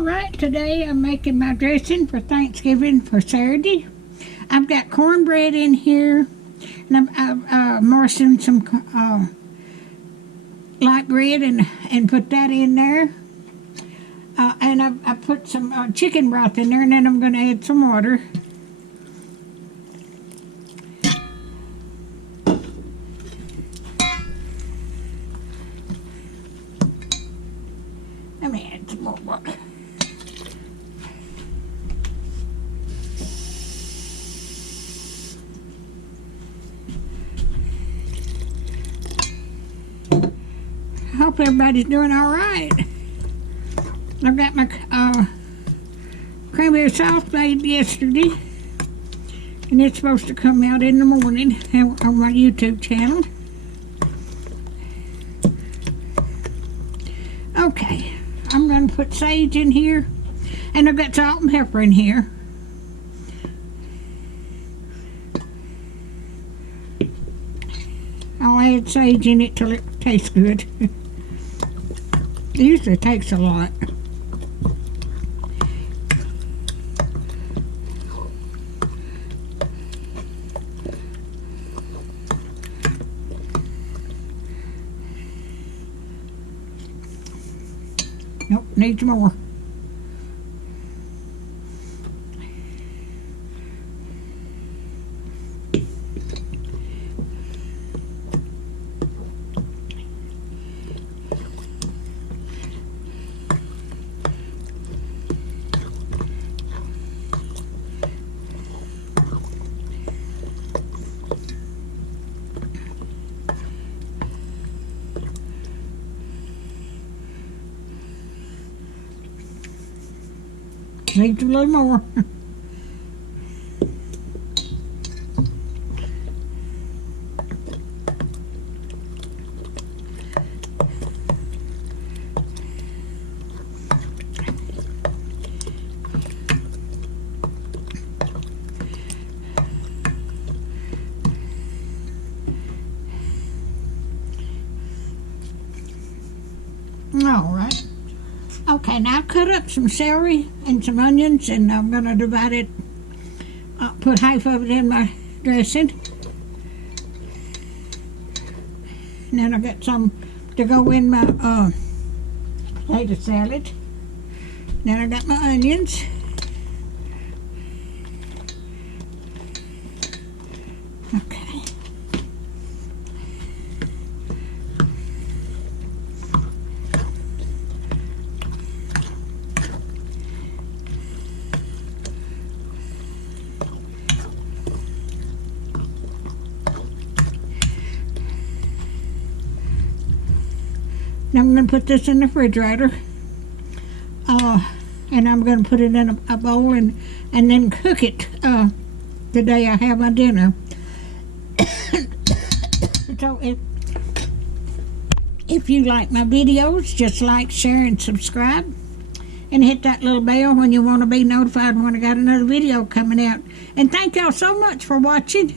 Alright, today I'm making my dressing for Thanksgiving for Saturday. I've got cornbread in here, and I've moistened some light bread and put that in there. And I put some chicken broth in there, and then I'm going to add some water. Let me add some more water. I hope everybody's doing all right. I've got my cranberry sauce made yesterday, and it's supposed to come out in the morning on my YouTube channel. Okay, I'm going to put sage in here, and I've got salt and pepper in here. I'll add sage in it till it tastes good. It usually takes a lot. Nope, needs more. Needs a little more. All right. Okay, now I've cut up some celery and some onions, and I'm going to divide it, put half of it in my dressing. And then I got some to go in my potato salad. Then I got my onions. Okay. Now I'm going to put this in the refrigerator, and I'm going to put it in a bowl and then cook it the day I have my dinner. So if you like my videos, just like, share, and subscribe, and hit that little bell when you want to be notified when I got another video coming out. And thank y'all so much for watching.